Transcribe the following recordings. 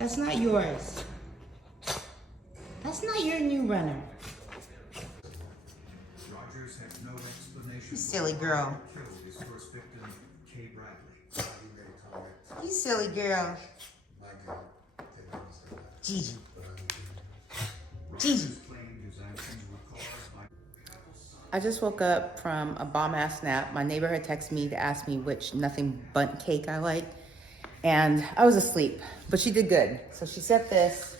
That's not yours. That's not your new runner. You silly girl. You silly girl. Gigi. Gigi. I just woke up from a bomb-ass nap. My neighbor had texted me to ask me which nothing bundt cake I like. And I was asleep, but she did good. So she sent this.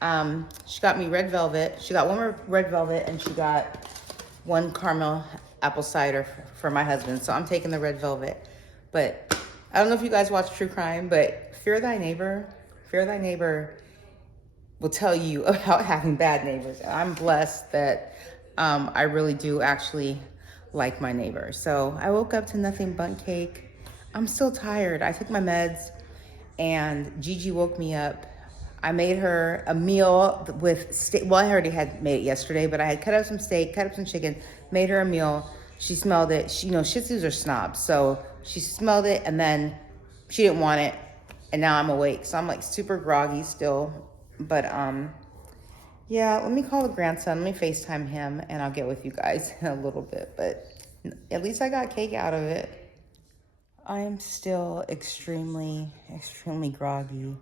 She got me red velvet. She got one more red velvet and she got one caramel apple cider for my husband. So I'm taking the red velvet. But I don't know if you guys watch true crime, but fear thy neighbor will tell you about having bad neighbors. And I'm blessed that I really do actually like my neighbors. So I woke up to nothing but cake. I'm still tired. I took my meds and Gigi woke me up. I made her a meal with steak. Well, I already had made it yesterday, but I had cut up some steak, cut up some chicken, made her a meal. She smelled it. She, Shih Tzus are snobs. So she smelled it and then she didn't want it. And now I'm awake. So I'm like super groggy still. But yeah, let me call the grandson. Let me FaceTime him and I'll get with you guys in a little bit. But at least I got cake out of it. I'm still extremely, extremely groggy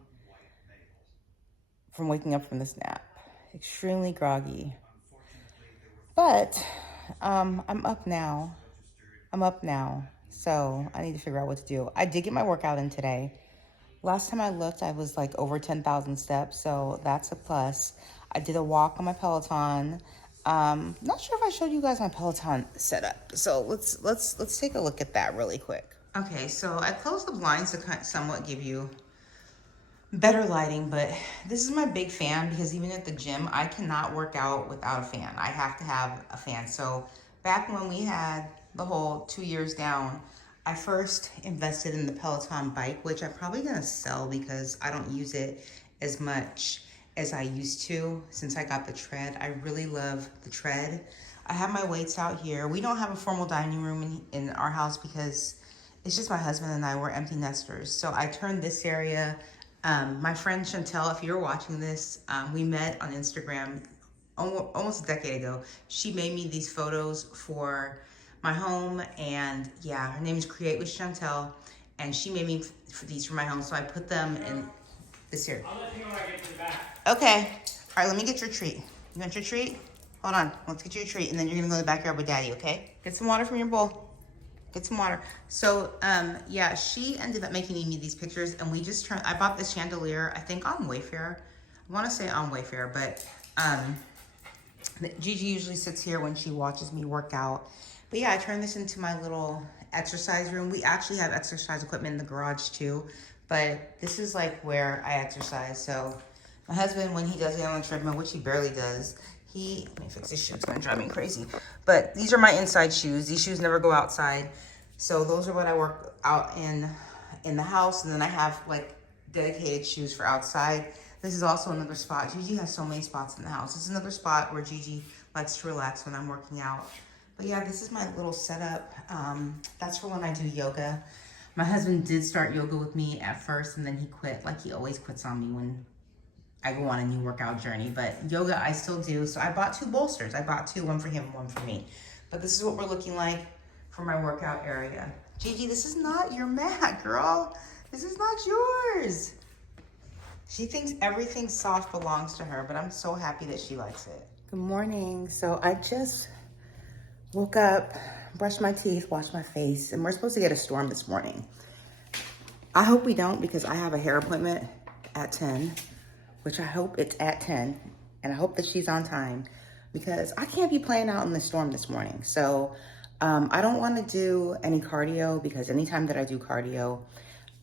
from waking up from this nap. Extremely groggy. But I'm up now. So I need to figure out what to do. I did get my workout in today. Last time I looked, I was like over 10,000 steps. So that's a plus. I did a walk on my Peloton. Not sure if I showed you guys my Peloton setup. So let's take a look at that really quick. Okay, so I closed the blinds to somewhat give you better lighting, but this is my big fan because even at the gym, I cannot work out without a fan. I have to have a fan. So back when we had the whole 2 years down, I first invested in the Peloton bike, which I'm probably gonna sell because I don't use it as much as I used to since I got the tread. I really love the tread. I have my weights out here. We don't have a formal dining room in our house because it's just my husband and I, we're empty nesters. So I turned this area. My friend Chantel, if you're watching this, we met on Instagram almost a decade ago. She made me these photos for my home, and yeah, her name is Create with Chantel, and she made me these for my home, so I put them in this here. I'll let you know when I get to the back. Okay. All right, let me get your treat. You want your treat? Hold on. Let's get you a treat, and then you're gonna go in the backyard with Daddy, okay? Get some water from your bowl. Get some water. So, yeah, she ended up making me these pictures, and we just I bought this chandelier, I think on Wayfair. I want to say on Wayfair, but Gigi usually sits here when she watches me work out. But yeah, I turned this into my little exercise room. We actually have exercise equipment in the garage too, but this is like where I exercise. So my husband, when he does it on the treadmill, which he barely does, let me fix this shoe, it's gonna drive me crazy. But these are my inside shoes. These shoes never go outside. So those are what I work out in the house. And then I have like dedicated shoes for outside. This is also another spot. Gigi has so many spots in the house. This is another spot where Gigi likes to relax when I'm working out. But yeah, this is my little setup. That's for when I do yoga. My husband did start yoga with me at first and then he quit, like he always quits on me when I go on a new workout journey, but yoga I still do. So I bought 2 bolsters. I bought 2, one for him, one for me. But this is what we're looking like for my workout area. Gigi, this is not your mat, girl. This is not yours. She thinks everything soft belongs to her, but I'm so happy that she likes it. Good morning. So I just woke up, brushed my teeth, washed my face, and we're supposed to get a storm this morning. I hope we don't because I have a hair appointment at 10. Which I hope it's at 10, and I hope that she's on time because I can't be playing out in the storm this morning. So I don't want to do any cardio because anytime that I do cardio,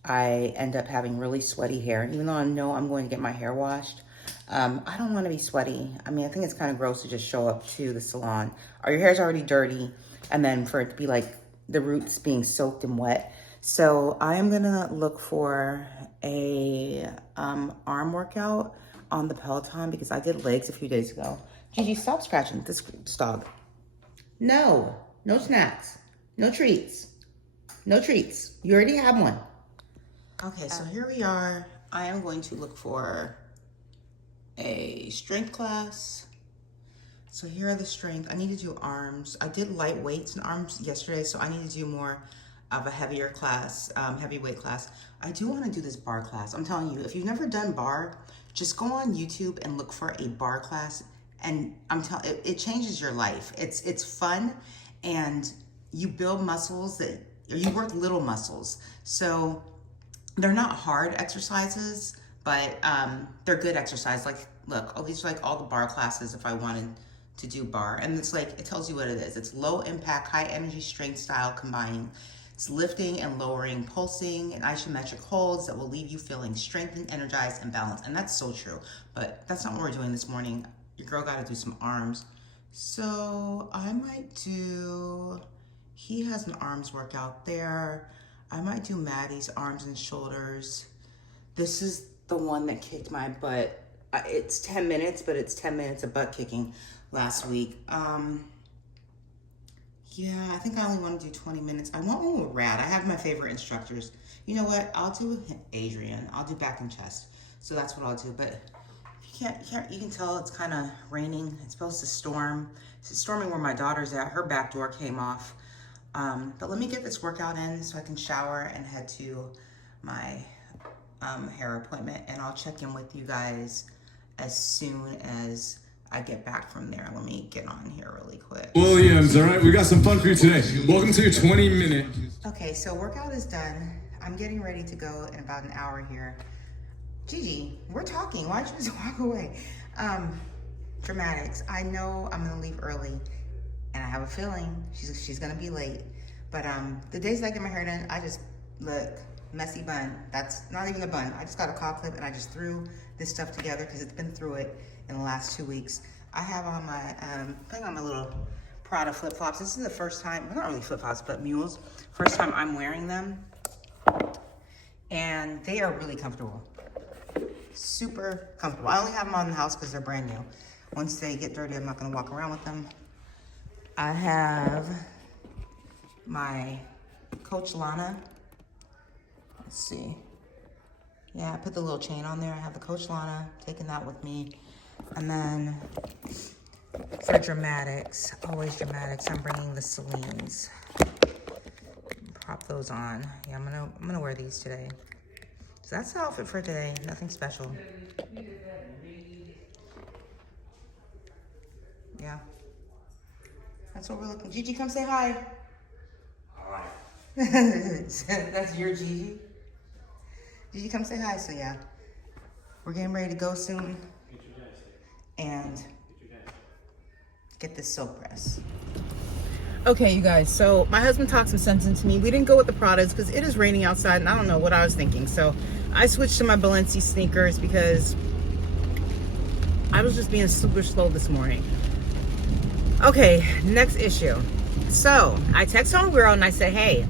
I end up having really sweaty hair. And even though I know I'm going to get my hair washed, I don't want to be sweaty. I mean, I think it's kind of gross to just show up to the salon. Or your hair's already dirty, and then for it to be like the roots being soaked and wet. So I am gonna look for a arm workout on the Peloton because I did legs a few days ago. Gigi, stop scratching this dog. No snacks, no treats. You already have one. Okay, so here we are. I am going to look for a strength class. So here are the strength. I need to do arms. I did light weights and arms yesterday, so I need to do more of a heavier class, heavyweight class. I do want to do this bar class. I'm telling you, if you've never done bar, just go on YouTube and look for a bar class. And I'm telling it changes your life. It's fun, and you build muscles or you work little muscles. So they're not hard exercises, but they're good exercise. Like, look, these are like all the bar classes if I wanted to do bar. And it's like, it tells you what it is. It's low impact, high energy strength style combining. It's lifting and lowering, pulsing and isometric holds that will leave you feeling strengthened, energized, and balanced. And that's so true, but that's not what we're doing this morning. Your girl got to do some arms. So I might do, he has an arms workout there. I might do Maddie's arms and shoulders. This is the one that kicked my butt. It's 10 minutes, but it's 10 minutes of butt kicking last week. Yeah, I think I only want to do 20 minutes. I want one with Rad. I have my favorite instructors. You know what? I'll do Adrian. I'll do back and chest. So that's what I'll do. But you can tell it's kind of raining. It's supposed to storm. It's storming where my daughter's at. Her back door came off. But let me get this workout in so I can shower and head to my hair appointment. And I'll check in with you guys as soon as I get back from there. Let me get on here really quick. Williams, all right, we got some fun for you today. Welcome to your 20-minute. Okay, so workout is done. I'm getting ready to go in about an hour here. Gigi, we're talking. Why'd you just walk away? Dramatics. I know I'm gonna leave early, and I have a feeling she's gonna be late. But the days that I get my hair done, I just look messy bun. That's not even a bun. I just got a cock clip and I just threw this stuff together because it's been through it in the last 2 weeks. I have on my putting on my little Prada flip-flops. This is the first time, well, not really flip-flops, but mules. First time I'm wearing them. And they are really comfortable. Super comfortable. I only have them on in the house because they're brand new. Once they get dirty, I'm not gonna walk around with them. I have my Coach Lana. Let's see. Yeah, I put the little chain on there. I have the Coach Lana, taking that with me. And then for dramatics, always dramatics, I'm bringing the Celines. Pop those on. Yeah, I'm gonna wear these today. So that's the outfit for today. Nothing special. Yeah. That's what we're looking. Gigi, come say hi. Hi. That's your Gigi. Gigi, come say hi. So yeah, we're getting ready to go soon and get this silk press. Okay, you guys, so my husband talked some sense into me. We didn't go with the Pradas because it is raining outside and I don't know what I was thinking. So I switched to my Balenci sneakers because I was just being super slow this morning. Okay, next issue. So I text homegirl and I said, hey,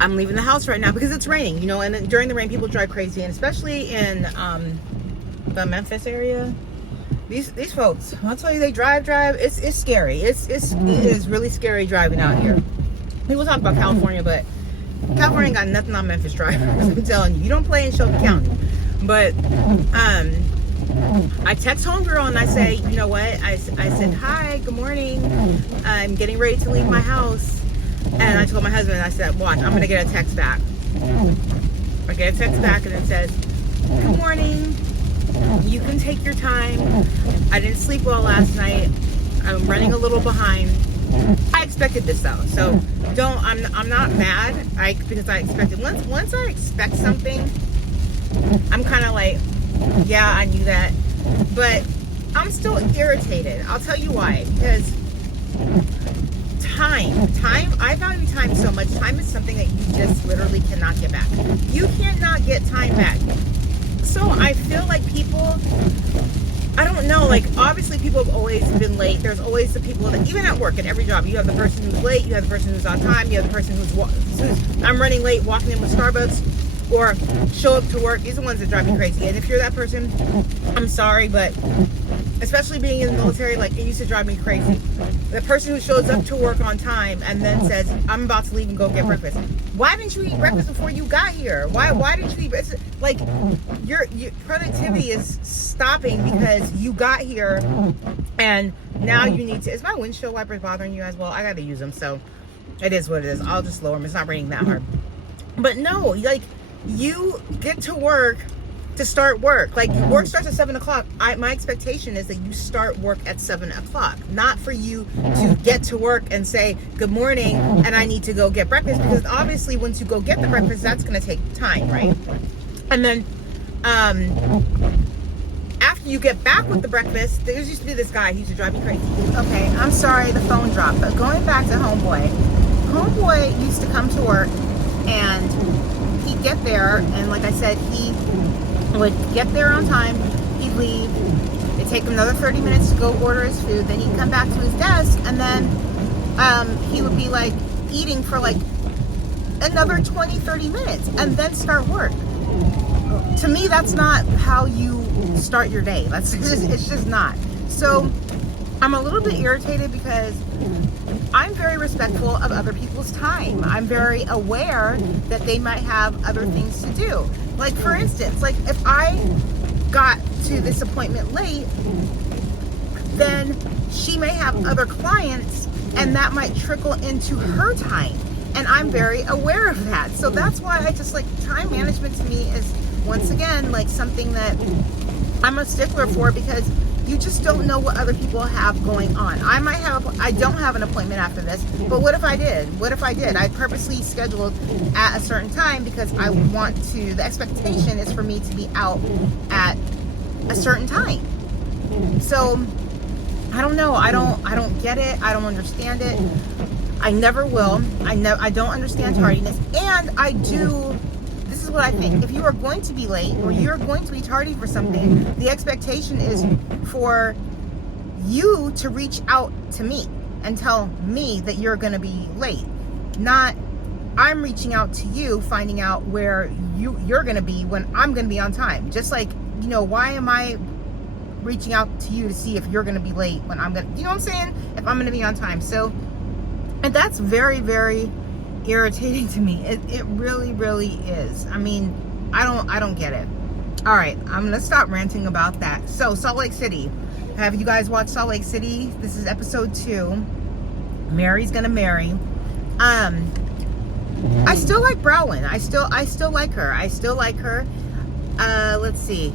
I'm leaving the house right now because it's raining, you know, and then during the rain people drive crazy, and especially in the Memphis area. These folks, I'll tell you, they drive. It's scary. It is really scary driving out here. People talk about California, but California ain't got nothing on Memphis drivers. I'm telling you, you don't play in Shelby County. But I text homegirl and I say, you know what? I said, hi, good morning. I'm getting ready to leave my house. And I told my husband, I said, watch, I'm gonna get a text back. I get a text back and it says, good morning. You can take your time. I didn't sleep well last night. I'm running a little behind. I expected this though, so I'm not mad. Because I expected. Once I expect something, I'm kind of like, yeah, I knew that, but I'm still irritated. I'll tell you why. Because time. I value time so much. Time is something that you just literally cannot get back. You cannot get time back. So I feel like people, I don't know, like obviously people have always been late. There's always the people that, even at work, at every job, you have the person who's late, you have the person who's on time, you have the person who's I'm running late, walking in with Starbucks. or show up to work. These are the ones that drive me crazy. And if you're that person, I'm sorry, but especially being in the military, like, it used to drive me crazy. The person who shows up to work on time and then says, I'm about to leave and go get breakfast. Why didn't you eat breakfast before you got here? Why didn't you eat breakfast? Like, your productivity is stopping because you got here and now you need to. Is my windshield wipers bothering you as well? I gotta use them, so it is what it is. I'll just lower them. It's not raining that hard. But no, like, you get to work to start work. Like, work starts at 7 o'clock. My expectation is that you start work at 7 o'clock, not for you to get to work and say good morning and I need to go get breakfast, because obviously once you go get the breakfast, that's going to take time, right? And then after you get back with the breakfast, there used to be this guy, he used to drive me crazy. Okay, I'm sorry, the phone dropped, but going back to homeboy used to come to work and he'd get there, and like I said, he would get there on time, he'd leave, it'd take him another 30 minutes to go order his food, then he'd come back to his desk, and then he would be like eating for like another 20-30 minutes and then start work. To me, that's not how you start your day. It's just not. So I'm a little bit irritated because I'm very respectful of other people's time. I'm very aware that they might have other things to do. Like, for instance, like, if I got to this appointment late, then she may have other clients and that might trickle into her time. And I'm very aware of that. So that's why I just, like, time management to me is, once again, like, something that I'm a stickler for, because you just don't know what other people have going on. I don't have an appointment after this, but what if I did? I purposely scheduled at a certain time because I want to, the expectation is for me to be out at a certain time. So I don't know. I don't get it. I don't understand it. I never will. I don't understand tardiness. And this is what I think. If you are going to be late or you're going to be tardy for something, the expectation is for you to reach out to me and tell me that you're going to be late. Not I'm reaching out to you, finding out where you're going to be when I'm going to be on time. Just like, why am I reaching out to you to see if you're going to be late when I'm going to, you know what I'm saying? If I'm going to be on time. So, and that's very, very irritating to me. It really, really is. I mean, I don't get it. All right, I'm gonna stop ranting about that. So, Salt Lake City. Have you guys watched Salt Lake City? This is episode 2. Mary's gonna marry. I still like Browen. I still like her. Let's see.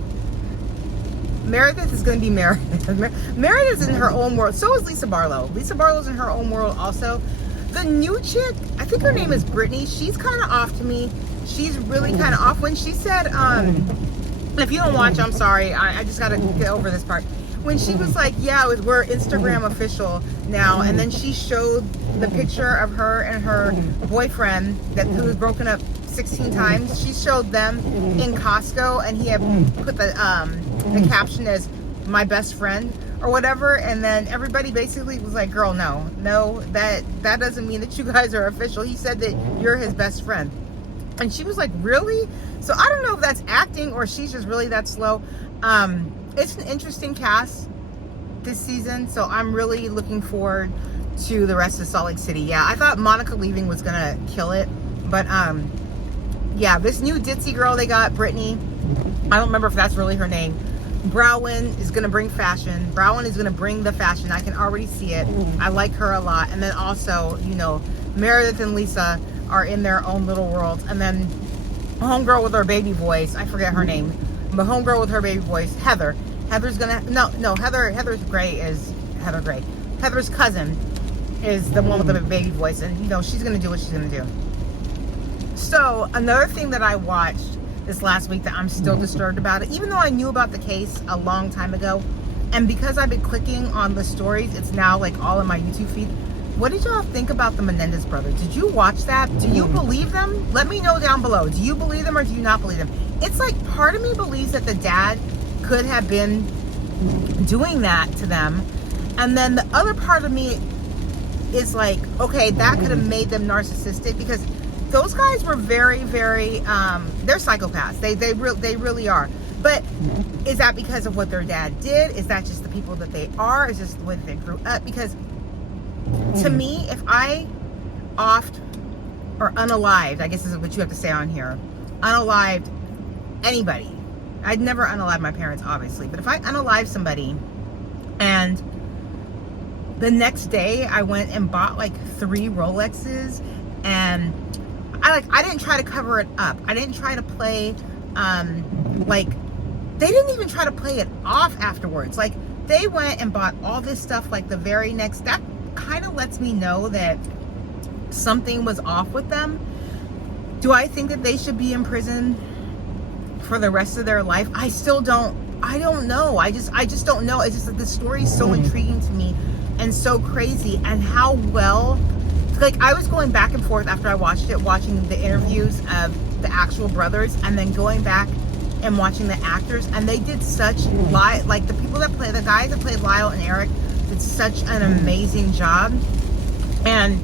Meredith is going to be Meredith. Meredith's in her own world. So is Lisa Barlow. Lisa Barlow's in her own world also. The new chick, I think her name is Brittany. She's kind of off to me. She's really kind of off. When she said, if you don't watch, I'm sorry. I just got to get over this part. When she was like, yeah, we're Instagram official now. And then she showed the picture of her and her boyfriend who was broken up 16 times. She showed them in Costco, and he had put the caption as my best friend or whatever, and then everybody basically was like, girl, no, that doesn't mean that you guys are official. He said that you're his best friend. And she was like, really? So I don't know if that's acting or she's just really that slow. It's an interesting cast this season, so I'm really looking forward to the rest of Salt Lake City. Yeah, I thought Monica leaving was gonna kill it, but yeah, this new ditzy girl they got, Brittany, I don't remember if that's really her name. Browen is gonna bring fashion. Browen is gonna bring the fashion. I can already see it. I like her a lot. And then also, Meredith and Lisa are in their own little world. And then homegirl with her baby voice, I forget her name, but homegirl with her baby voice, Heather. Heather's gonna, Heather's Gray is Heather Gray. Heather's cousin is the one with the baby voice, and she's gonna do what she's gonna do. So another thing that I watched this last week that I'm still disturbed about it, even though I knew about the case a long time ago, and because I've been clicking on the stories, it's now like all in my YouTube feed. What did y'all think about the Menendez brothers? Did you watch that? Do you believe them? Let me know down below. Do you believe them or do you not believe them? It's like part of me believes that the dad could have been doing that to them, and then the other part of me is like, okay, that could have made them narcissistic, because those guys were very, very, they're psychopaths. They really are. But is that because of what their dad did? Is that just the people that they are? Is just the way that they grew up? Because to me, if I offed or unalived, I guess is what you have to say on here, unalived anybody. I'd never unalive my parents, obviously. But if I unalive somebody and the next day I went and bought like 3 Rolexes, and I didn't try to cover it up. I didn't try to play, like, they didn't even try to play it off afterwards. Like, they went and bought all this stuff like the very next, that kind of lets me know that something was off with them. Do I think that they should be in prison for the rest of their life? I don't know. I just don't know. It's just like the story is so intriguing to me and so crazy, and how well, like, I was going back and forth after I watched it, watching the interviews of the actual brothers and then going back and watching the actors, and they did such like the people that play, the guys that played Lyle and Eric did such an amazing job. And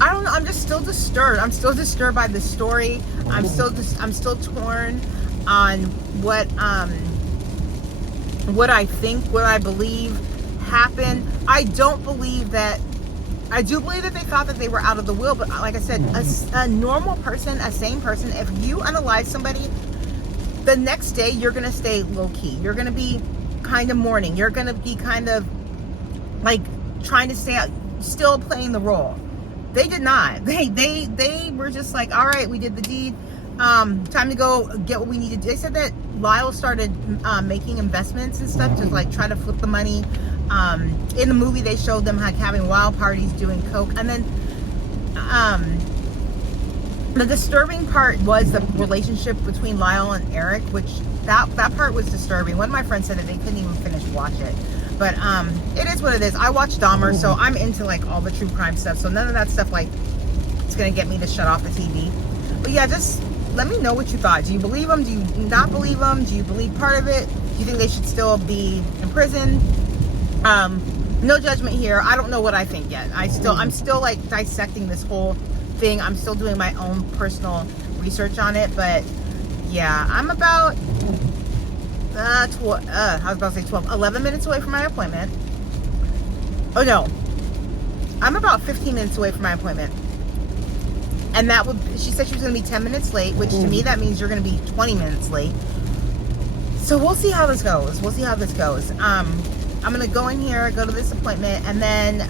I don't know, I'm just still disturbed. I'm still disturbed by the story. I'm still torn on what I think, what I believe happened. I do believe that they thought that they were out of the will, but like I said, a normal person, a sane person, if you unalive somebody, the next day you're gonna stay low key. You're gonna be kind of mourning. You're gonna be kind of like trying to stay out, still playing the role. They did not. They were just like, all right, we did the deed. Time to go get what we need to do. They said that Lyle started making investments and stuff to like try to flip the money. In the movie, they showed them like having wild parties, doing coke, and then the disturbing part was the relationship between Lyle and Eric, which that part was disturbing. One of my friends said that they couldn't even finish watch it. But it is what it is. I watch Dahmer, so I'm into like all the true crime stuff. So none of that stuff like it's gonna get me to shut off the TV. But yeah, just let me know what you thought. Do you believe them? Do you not believe them? Do you believe part of it? Do you think they should still be in prison? No judgment here. I don't know what I think yet. I'm still like dissecting this whole thing. I'm still doing my own personal research on it. But yeah, I'm about 11 minutes away from my appointment. Oh no, I'm about 15 minutes away from my appointment. And she said she was going to be 10 minutes late, which to me that means you're going to be 20 minutes late. So we'll see how this goes. I'm going to go in here, go to this appointment, and then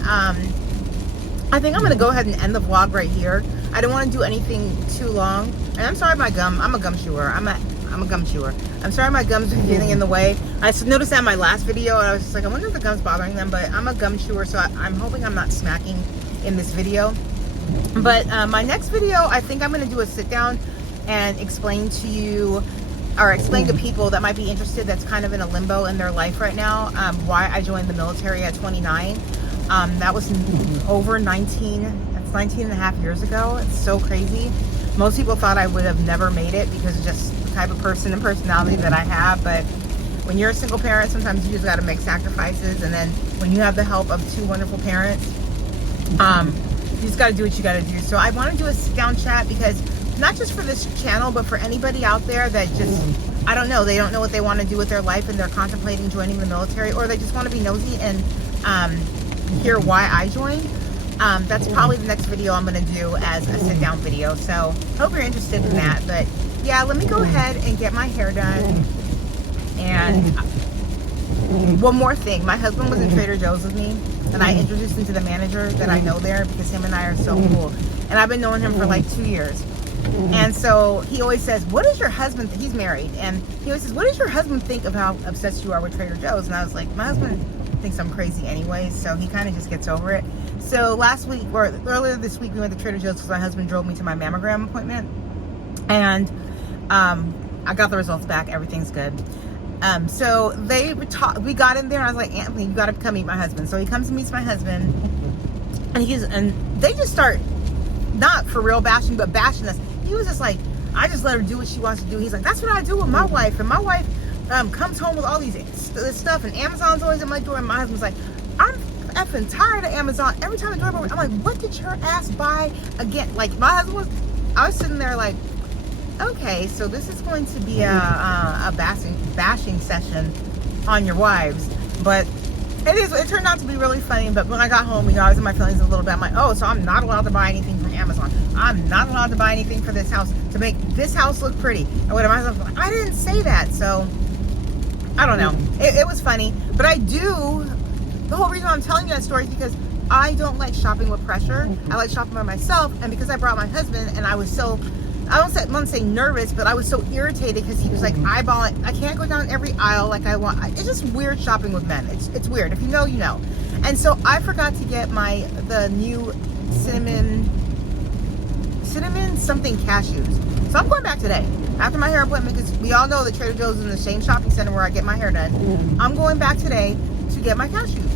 I think I'm going to go ahead and end the vlog right here. I don't want to do anything too long. And I'm sorry my gum, I'm a gum chewer. I'm a gum chewer. I'm sorry my gums are getting in the way. I noticed that in my last video, and I was just like, I wonder if the gum's bothering them, but I'm a gum chewer, so I'm hoping I'm not smacking in this video. But my next video, I think I'm going to do a sit down and explain to you, or explain to people that might be interested, that's kind of in a limbo in their life right now, why I joined the military at 29. That was over 19 and a half years ago. It's so crazy. Most people thought I would have never made it because of just the type of person and personality that I have. But when you're a single parent, sometimes you just got to make sacrifices. And then when you have the help of 2 wonderful parents, you just got to do what you got to do. So I want to do a sit down chat, because not just for this channel, but for anybody out there that just, I don't know, they don't know what they want to do with their life and they're contemplating joining the military, or they just want to be nosy and hear why I joined. That's probably the next video I'm going to do as a sit down video. So hope you're interested in that. But yeah, let me go ahead and get my hair done. And one more thing, my husband was in Trader Joe's with me, and I introduced him to the manager that I know there, because him and I are so cool. And I've been knowing him for like 2 years. And so he always says, what does your husband, he's married, and he always says, what does your husband think of how obsessed you are with Trader Joe's? And I was like, my husband thinks I'm crazy anyways, so he kind of just gets over it. So last week, or earlier this week, we went to Trader Joe's because my husband drove me to my mammogram appointment. And I got the results back. Everything's good. So we got in there, and I was like, Anthony, you got to come meet my husband. So he comes and meets my husband, and they just start, not for real bashing, but bashing us. He was just like, I just let her do what she wants to do. He's like, that's what I do with my wife. And my wife comes home with all this stuff, and Amazon's always at my door. And my husband's like, I'm effing tired of Amazon. Every time the door opens, I'm like, what did your ass buy again? Like, my husband was I was sitting there like, okay, so this is going to be a bashing session on your wives, but it turned out to be really funny. But when I got home, I was in my feelings a little bit. I'm like, oh, so I'm not allowed to buy anything from Amazon. I'm not allowed to buy anything for this house to make this house look pretty. And what am I like, I didn't say that. So I don't know. It was funny, but the whole reason I'm telling you that story is because I don't like shopping with pressure. I like shopping by myself, and because I brought my husband, and I was so, I don't want to say nervous, but I was so irritated because he was like eyeballing. I can't go down every aisle like I want. It's just weird shopping with men. It's weird. If you know, you know. And so I forgot to get the new cinnamon something cashews. So I'm going back today after my hair appointment, because we all know that Trader Joe's is in the same shopping center where I get my hair done. I'm going back today to get my cashews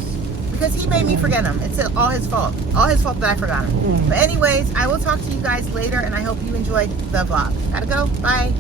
because he made me forget them. It's all his fault. All his fault that I forgot them. But anyways, I will talk to you guys later, and I hope you enjoyed the vlog. Gotta go. Bye.